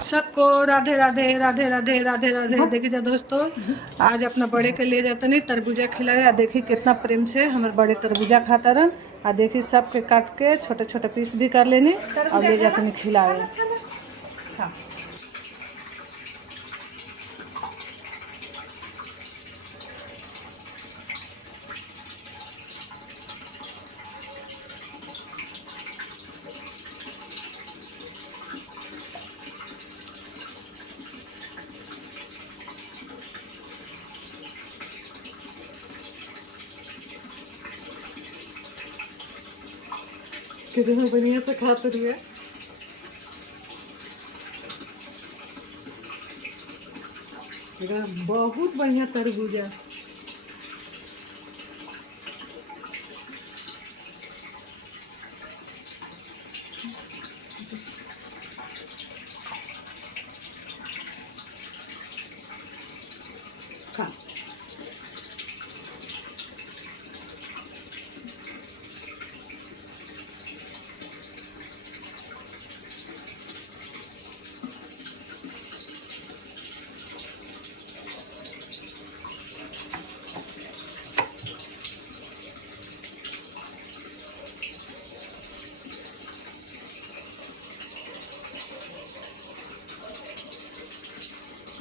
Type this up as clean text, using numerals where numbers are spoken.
सबको राधे राधे राधे राधे राधे राधे। देखिए जा दोस्तों, आज अपना बड़े के लिए जाते नहीं तरबूजा खिलाए। देखिए कितना प्रेम से हमारे बड़े तरबूजा खाता रहा। आ देखिए सबके काट के छोटे छोटे पीस भी कर लेनी और ले जाते नहीं खिलाए। हाँ। कितना बढ़िया से खाते रहिए। बहुत बढ़िया तरबूजा।